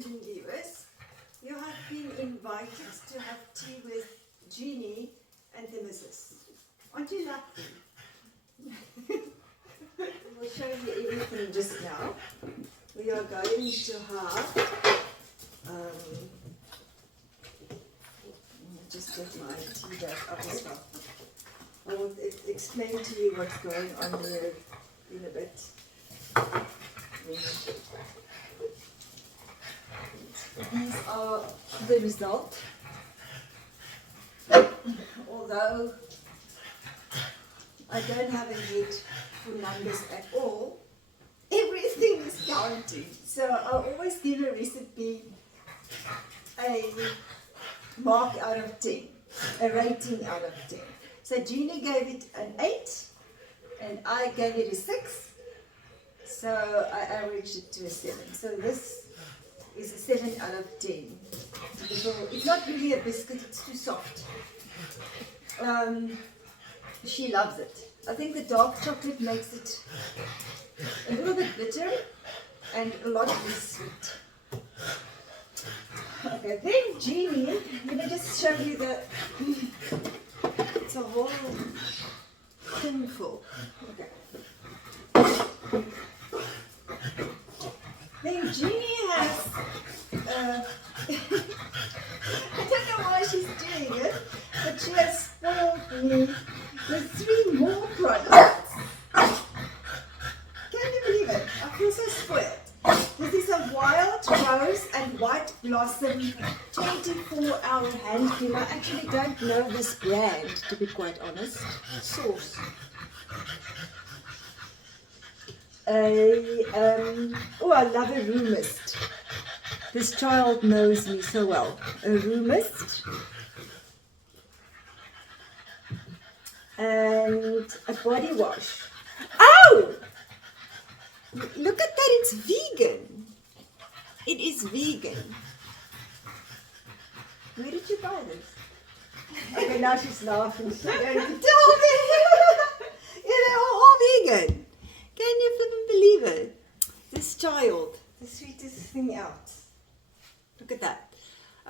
attention, viewers. You have been invited to have tea with Jeannie and the missus. Aren't you lucky? We'll show you everything just now. We are going to have, just get my tea bag up as well. I will explain to you what's going on here in a bit. These are the result. Although I don't have a head for numbers at all, everything is counting. So I always give a recipe a mark out of 10, a rating out of 10. So Jeannie gave it an 8 and I gave it a 6. So I averaged it to a 7. So this is a 7 out of 10. It's not really a biscuit, it's too soft. She loves it. I think the dark chocolate makes it a little bit bitter and a lot less sweet. Okay, then Jeannie, let me just show you the, it's a whole tin full. Okay. Then Jeannie has, I don't know why she's doing it, but she has spoiled me with 3 more products. Can you believe it? I feel so spoiled. This is a wild rose and white blossom 24-hour hand cream. I actually don't know this brand, to be quite honest. Sauce. Oh, I love a room mist. This child knows me so well. A room mist. And a body wash. Oh! Look at that, it's vegan. It is vegan. Where did you buy this? Okay, now she's laughing. She's going to tell me. They're all vegan. Can you flippin' believe it? This child, the sweetest thing out. Look at that.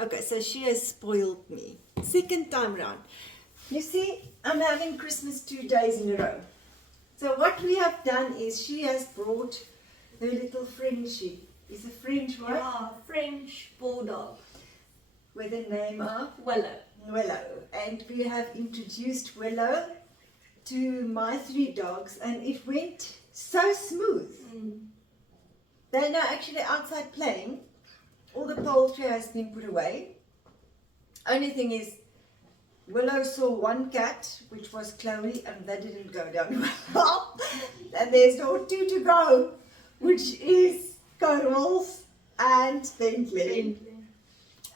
Okay, so she has spoiled me. Second time round. You see, I'm having Christmas 2 days in a row. So what we have done is she has brought her little Frenchie. Is a French what? Yeah, French bulldog. With the name of? Willow. Willow. And we have introduced Willow to my 3 dogs and it went so smooth. They're now actually outside playing. All the poultry has been put away. Only thing is, Willow saw one cat, which was Chloe, and that didn't go down well. And there's now 2 to go, which is Carol's and Bentley.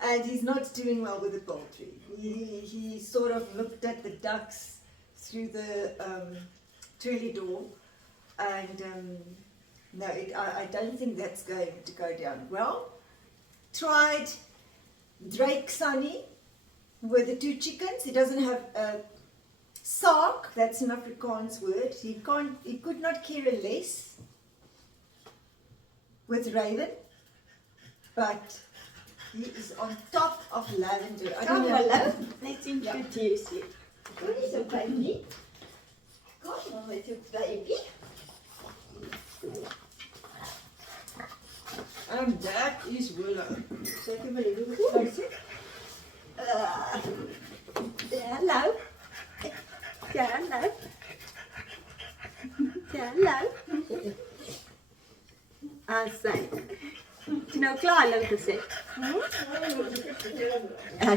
And he's not doing well with the poultry. He sort of looked at the ducks through the trellis door, and no, I don't think that's going to go down well. Tried Drake Sunny with the 2 chickens. He doesn't have a sark, that's an Afrikaans word. He could not care less with Raven, but he is on top of Lavender. I don't know. Hello. Let's introduce you. What is a baby? Come on, little baby. And that is Willow. So give it a little closer. Hello. Hello. Hello. Say. You know, klaar lang gesê.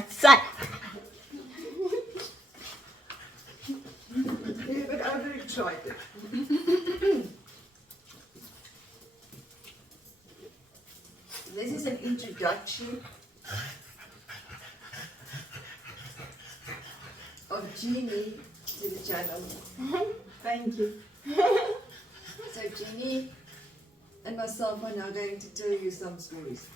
Say. Yeah, but I'm very excited. This is an introduction of Jeannie to the channel. Thank you. So Jeannie and myself are now going to tell you some stories.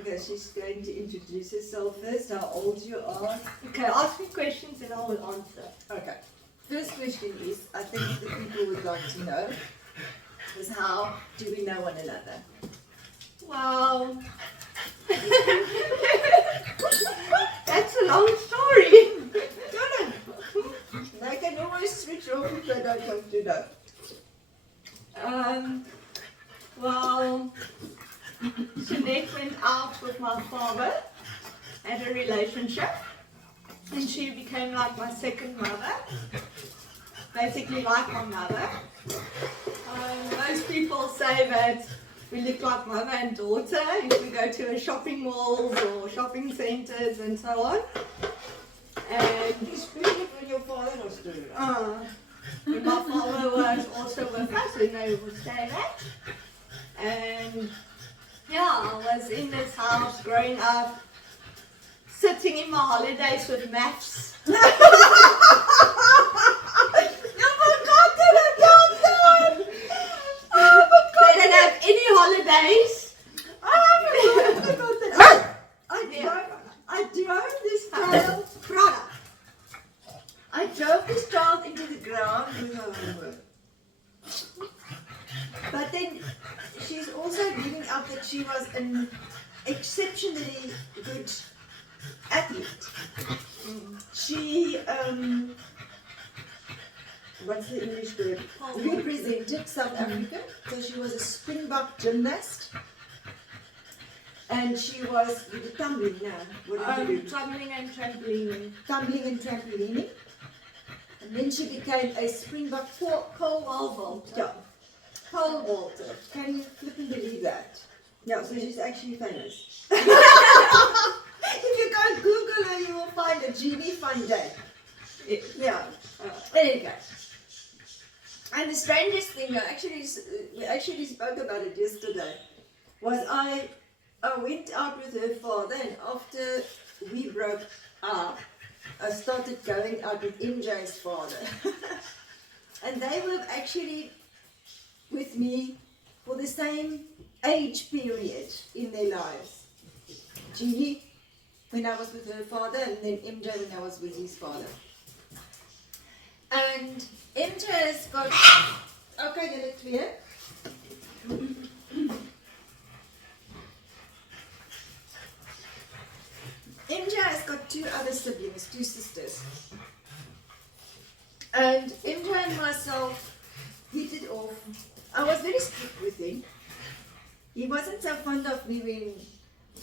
Okay, she's going to introduce herself first, how old you are. Okay, ask me questions and I will answer. Okay. first question is, I think the people would like to know, is how do we know one another? Well, that's a long story. They can always switch off if they don't want to know. Well, Sonet went out with my father, had a relationship, and she became like my second mother, basically like my mother. Most people say that we look like mother and daughter if we go to a shopping malls or shopping centres and so on. And Especially when your father was doing it. when my father was also with us, we know would say that. And yeah, I was in this house growing up, sitting in my holidays with maths. You forgotten about that! They didn't have any holidays. I forgot about that. I drove this child. Prada. I drove this child into the ground with her homework. But then she's also giving up that she was an exceptionally good athlete. She, what's the English word? Represented South Africa. So she was a Springbok gymnast. And she was with the tumbling now. What did you do? Tumbling and trampolining. Tumbling and trampolining. And then she became a Springbok pole vaulter. Yeah. Pole vaulter. Can you flipping believe that? Yeah, so she's actually famous. If you go and Google her, you will find a Jeannie Fun Day. Yeah. There you go. And the strangest thing, we actually spoke about it yesterday, was I went out with her father, and after we broke up, I started going out with MJ's father. And they were actually with me for the same age period in their lives. Jeannie, when I was with her father, and then MJ when I was with his father. And MJ has got... Okay, get it clear. MJ has got two other siblings, two sisters. And MJ and myself hit it off. I was very strict with him. He wasn't so fond of me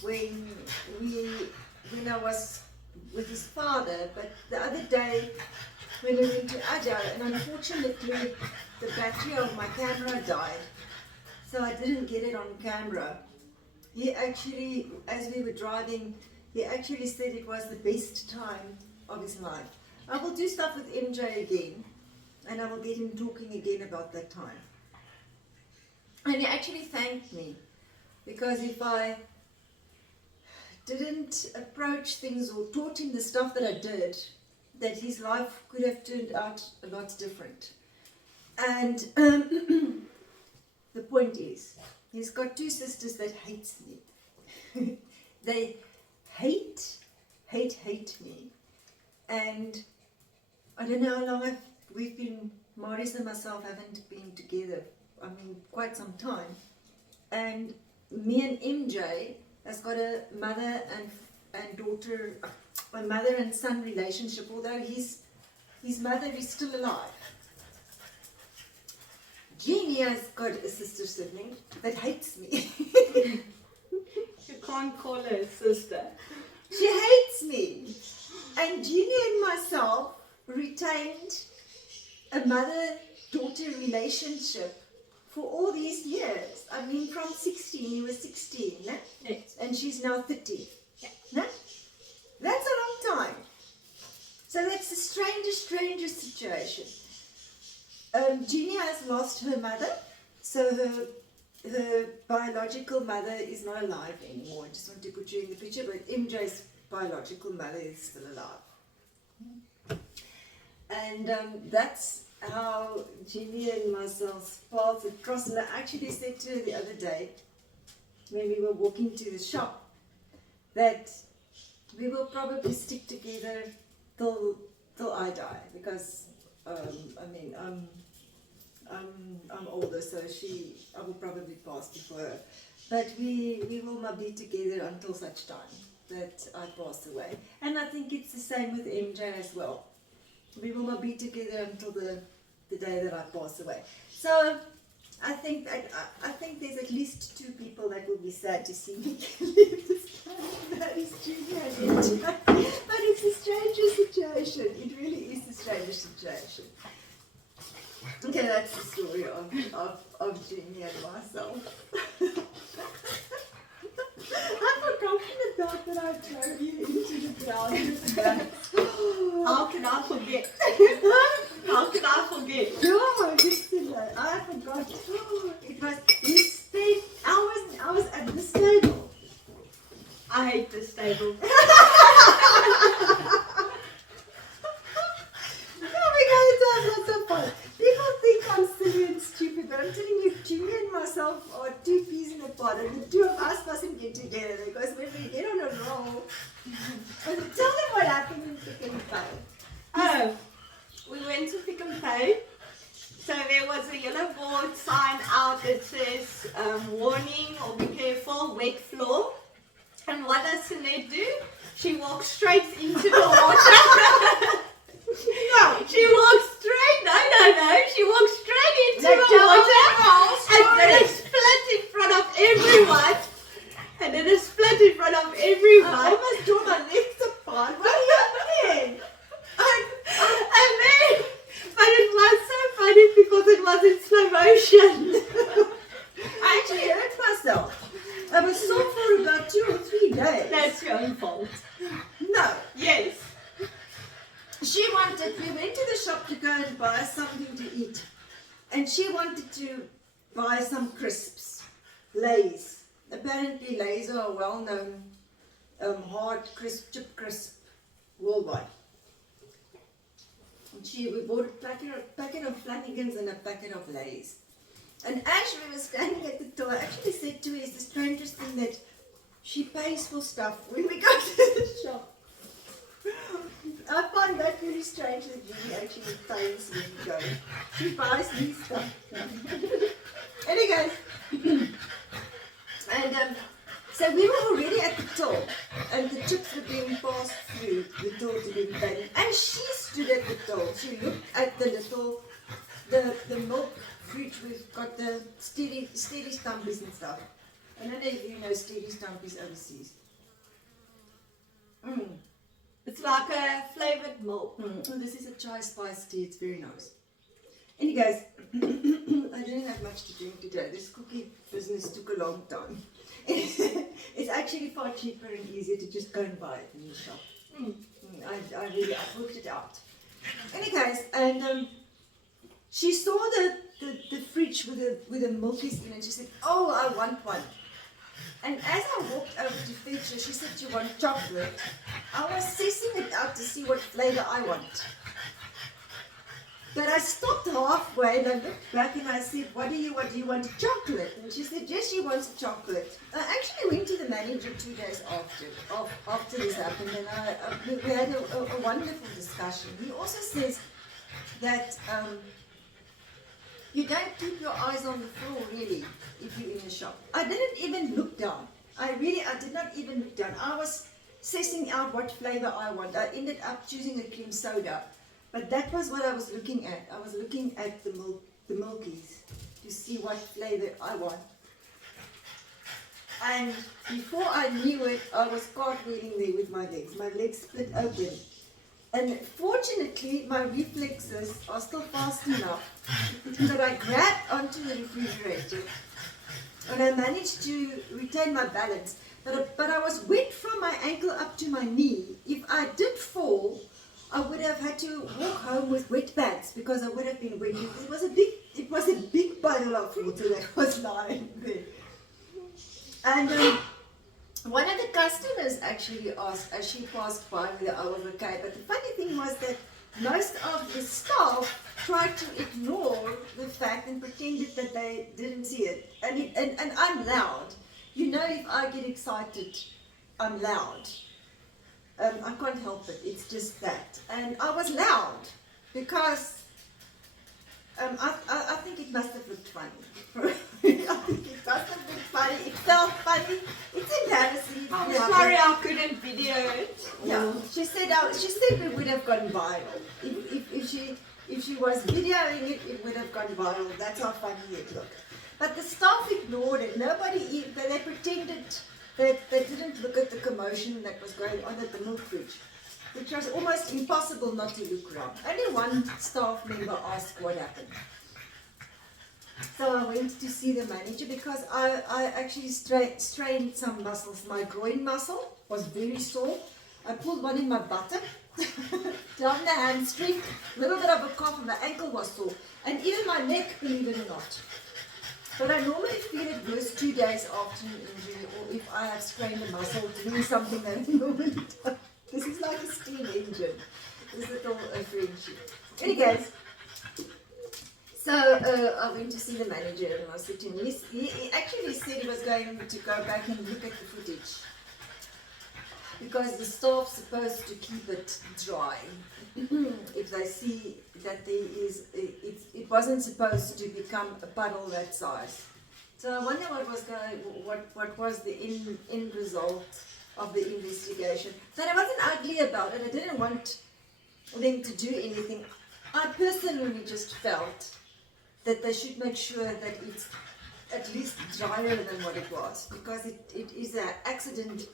when I was with his father, but the other day when we went to Adja, and unfortunately the battery of my camera died, so I didn't get it on camera. He actually, as we were driving, he actually said it was the best time of his life. I will do stuff with MJ again, and I will get him talking again about that time. And he actually thanked me, because if I didn't approach things or taught him the stuff that I did, that his life could have turned out a lot different. And the point is, he's got two sisters that hate me. They hate me. And I don't know how long we've been, Maurice and myself haven't been together, I mean, quite some time. And me and MJ has got a mother and daughter, a mother and son relationship, although his mother is still alive. Jeannie has got a sister sibling that hates me. You can't call her a sister. She hates me. And Jeannie and myself retained a mother-daughter relationship for all these years. I mean, from 16, he was 16, no? Yes. And she's now 30. Yeah. No? That's a long time. So that's the strangest situation. Jeannie has lost her mother, so her biological mother is not alive anymore. I just want to put you in the picture, but MJ's biological mother is still alive. And that's how Jeannie and myself paths had crossed. And I actually said to her the other day, when we were walking to the shop, that we will probably stick together till I die, because I mean, I'm older, so I will probably pass before her. But we will not be together until such time that I pass away. And I think it's the same with MJ as well. We will not be together until the day that I pass away. So I think there's at least 2 people that will be sad to see me leave this planet. That is Julia and MJ. But it's a stranger situation. It really is a stranger situation. Okay, that's the story of Jimmy and myself. I've forgotten about that I drove you into the ground with bats. How can I forget? How can I forget? No, yesterday I forgot. It was you stayed. I was at the stable. I hate this table. Oh my God, it's lots of fun. People think I'm silly and stupid, but I'm telling you, Jimmy and myself are 2 peas in a pod, and the 2 of us mustn't get together because when we get on a roll. But tell them what happened in Pick and Pay. Oh, we went to Pick and Pay. So there was a yellow board sign out that says warning or be careful, wet floor. And what does Sonet do? She walks straight into the water. No, She walks straight, no. She walks straight into the water. And then it split in front of everyone. I almost drew my legs apart. What are you doing? And then, but it was so funny because it was in slow motion. I actually hurt myself. I was sore for about 2 or 3 days. That's your own fault. No. Yes. We went to the shop to go and buy something to eat. And she wanted to buy some crisps. Lay's. Apparently Lay's are a well-known hard crisp, chip crisp worldwide. And we bought a packet of Flanagan's and a packet of Lay's. And as we were standing at the door, I actually said to her, it's the strangest thing that she pays for stuff when we go to the shop. I find that really strange that Judy actually pays when we go. She buys me stuff. Anyway, and so we were already at the till, and the chips were being passed through the till to be paid. And she stood at the till. She looked at the little, the milk fridge. We've got the steady stumpies and stuff. I don't know if you know steady stumpies overseas. It's like a flavored milk. Oh, this is a chai spice tea. It's very nice. And he goes, I didn't have much to drink today. This cookie business took a long time. It's actually far cheaper and easier to just go and buy it in the shop. I worked it out. Any case, and she saw the fridge with a milkies in it. She said, "Oh, I want one." And as I walked over to fetch her, she said she wanted chocolate. I was sussing it out to see what flavor I want. But I stopped halfway and I looked back and I said, what do you want? Do you want a chocolate? And she said, yes, she wants a chocolate. I actually went to the manager 2 days after this happened, and we had a wonderful discussion. He also says that you don't keep your eyes on the floor, really, if you're in the shop. I didn't even look down. I did not even look down. I was sussing out what flavor I want. I ended up choosing a cream soda. But that was what I was looking at. I was looking at the milkies to see what flavor I want. And before I knew it, I was cartwheeling there with my legs. My legs split open. And fortunately, my reflexes are still fast enough that I grabbed onto the refrigerator and I managed to retain my balance. But I was wet from my ankle up to my knee. If I did fall, I would have had to walk home with wet pants because I would have been wet. It was a big puddle of water that was lying there. And one of the customers actually asked as she passed by whether I was okay. But the funny thing was that most of the staff tried to ignore the fact and pretended that they didn't see it. And I'm loud. You know, if I get excited, I'm loud. I can't help it. It's just that. And I was loud because I think it must have looked funny. I think it must have looked funny. It felt funny. It's embarrassing. I'm Yeah, sorry but- I couldn't video it. Yeah, she said we would have gone viral. If she was videoing it, it would have gone viral. That's how funny it looked. But the staff ignored it. They pretended that they didn't look at the commotion that was going on at the milk fridge, which was almost impossible not to look around. Only one staff member asked what happened. So I went to see the manager because I actually strained some muscles. My groin muscle was very sore. I pulled one in my buttock, down the hamstring, a little bit of a cough, and my ankle was sore. And even my neck, believe it or not. But I normally feel it worse 2 days after an injury, or if I have sprained a muscle doing something that I normally don't. This is like a steam engine, this little friendship. Anyway, so I went to see the manager and I said to him, he actually said he was going to go back and look at the footage because the staff's supposed to keep it dry. If they see that it wasn't supposed to become a puddle that size. So I wonder what was the end result of the investigation. But I wasn't ugly about it. I didn't want them to do anything. I personally just felt that they should make sure that it's at least drier than what it was, because it is an accident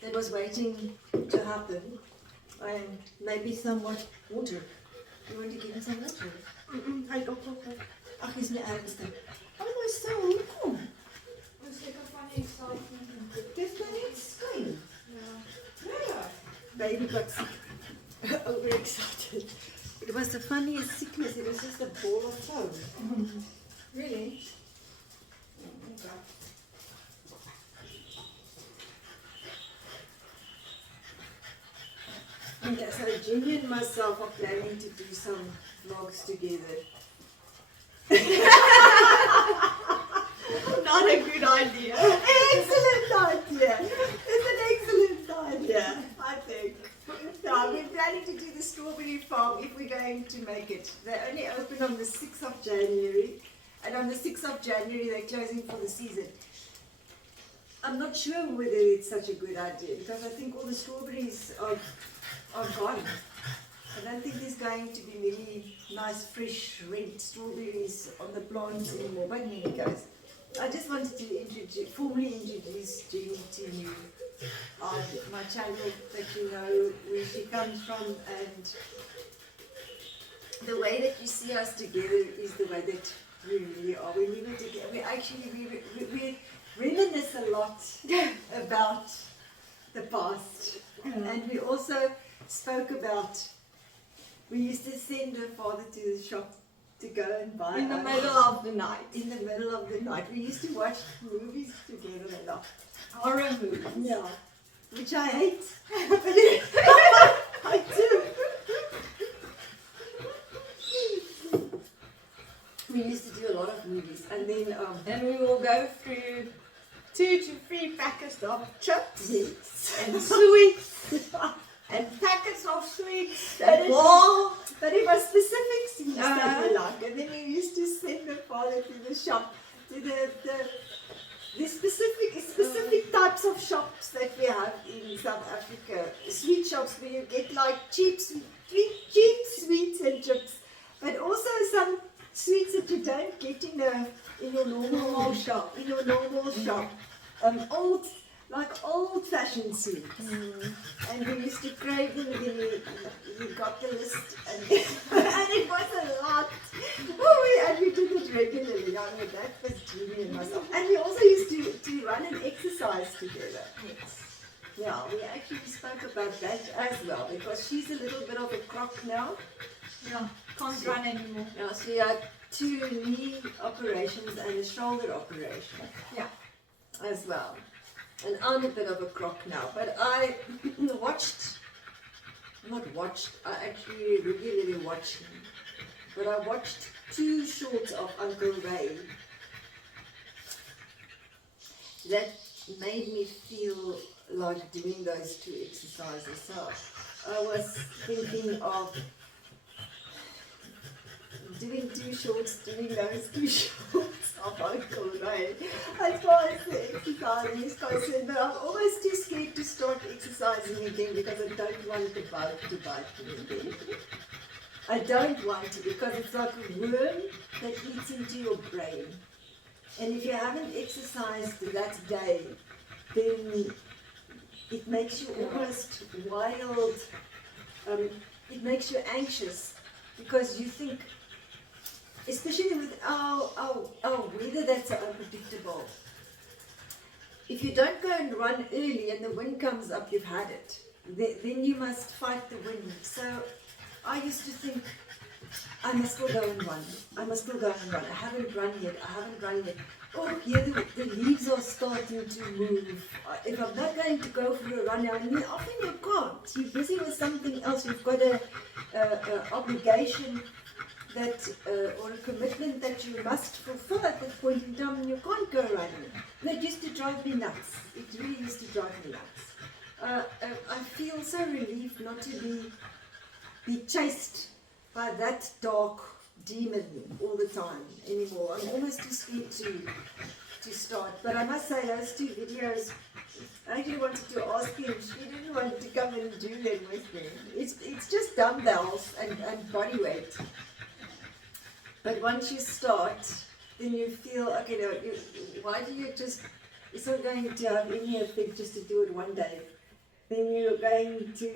that was waiting to happen. And maybe somewhat water. You want to give him some water? Hy het opgekom. Ach, is nie ergens nie. Oh my soul, kom. Ons seker van die excitement. Dis nou net skyn. Ja. Ja. Baby got sick. Overexcited. It was the funniest sickness. It was just a ball of foam. Really? Okay. Okay, so Ginny and myself are planning to do some vlogs together. Not a good idea. Excellent idea. It's an excellent idea, I think. No, we're planning to do the strawberry farm if we're going to make it. They only open on the 6th of January, and on the 6th of January they're closing for the season. I'm not sure whether it's such a good idea because I think all the strawberries are gone. I don't think there's going to be many nice fresh red strawberries on the plants anymore, but in any case, I just wanted to formally introduce Jenny to you on my channel, that you know where she comes from, and the way that you see us together is the way that we really are. We live together. We reminisce a lot about the past, and we also spoke about, we used to send her father to the shop to go and buy In the us. middle of the night. In the middle of the night. We used to watch movies together a lot. Horror movies. Yeah. Which I hate. I do. We used to do a lot of movies, and then And we will go through 2 to 3 packets of chips yes. and sweets and packets of sweets But and it- ball. But it was specific scenes that we Uh-huh. like, and then we used to send the father to the shop, to the specific types of shops that we have in South Africa. Sweet shops where you get like cheap sweets and chips, but also some sweets that you don't get in your normal shop. In your normal shop, old-fashioned sweets. And we used to crave them when you got the list, and, and it was a lot. And we did it regularly. I mean, that was Julie and myself. And we also used to run and exercise together. Yes. Yeah, we actually spoke about that as well, because she's a little bit of a crock now. Yeah. Can't run anymore. Yeah, she had 2 knee operations and a shoulder operation. Yeah. As well. And I'm a bit of a crock now, but I I actually regularly watch him, but I watched 2 shorts of Uncle Ray that made me feel like doing those 2 exercises. So I was thinking of doing 2 shorts, doing those 2 shorts of Uncle Ray. As far as the exercising is concerned, but I'm almost too scared to start exercising again because I don't want the bug to bite me again. I don't want to because it's like a worm that eats into your brain. And if you haven't exercised that day, then it makes you almost wild. It makes you anxious because you think, especially with our weather that's so unpredictable. If you don't go and run early and the wind comes up, you've had it. Then you must fight the wind. So I used to think, I must still go and run. I must still go and run. I haven't run yet. Oh, here the leaves are starting to move. If I'm not going to go for a run now, and often you can't. You're busy with something else. You've got a obligation that or a commitment that you must fulfill at that point in time, and you can't go running. That used to drive me nuts. It really used to drive me nuts. I feel so relieved not to be chased by that dark demon all the time anymore. I'm almost too scared to start. But I must say, those 2 videos, I actually wanted to ask him, she didn't want to come and do them with me. It's just dumbbells and body weight. But once you start, then you feel, okay, no, why do you just, it's not going to have any effect just to do it one day. Then you're going to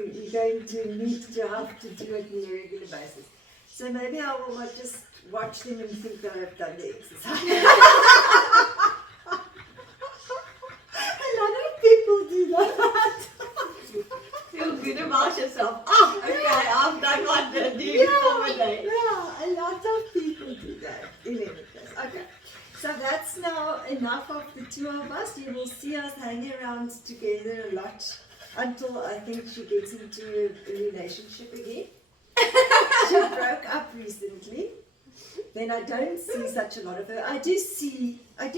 need to have to do it on a regular basis. So maybe I will just watch them and think that I've done the exercise. A lot of people do that. Feel good about yourself. Oh, okay, I've done what to do for the day. Yeah, a lot of people do that. In any case. Okay. So that's now enough of the 2 of us. You will see us hanging around together a lot until I think she gets into a relationship again. She broke up recently. Then I don't see such a lot of her. I do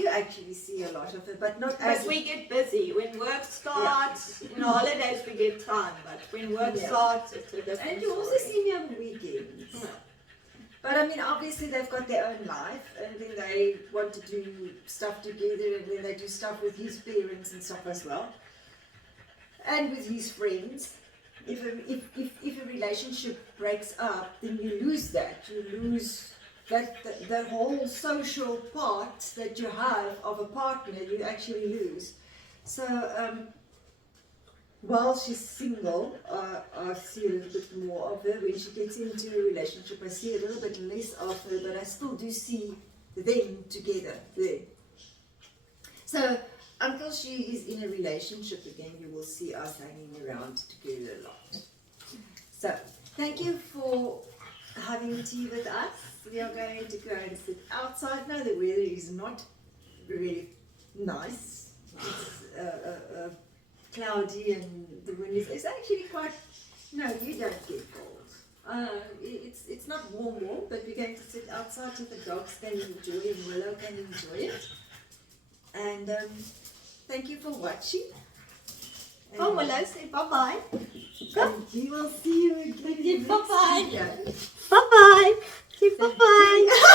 actually see a lot of her, but not as. But we get busy. When work starts, in the holidays we get time, but when work starts, it's a different And you also story. see me on weekends. Yeah. But I mean, obviously they've got their own life, and then they want to do stuff together, and then they do stuff with his parents and stuff as well, and with his friends. If a relationship breaks up, then you lose that. You lose that whole social part that you have of a partner. You actually lose. So while she's single, I see a little bit more of her. When she gets into a relationship, I see a little bit less of her, but I still do see them together there. So until she is in a relationship again, you will see us hanging around together a lot. So, thank you for having tea with us. We are going to go and sit outside now. The weather is not really nice. It's cloudy and the wind is actually quite, no, you don't get cold. It's not warm, but we're going to sit outside so the dogs can enjoy it, Willow can enjoy it. And thank you for watching. Oh, Willow, say bye-bye. And we will see you again. Bye-bye. Next video. Bye-bye. Say bye-bye.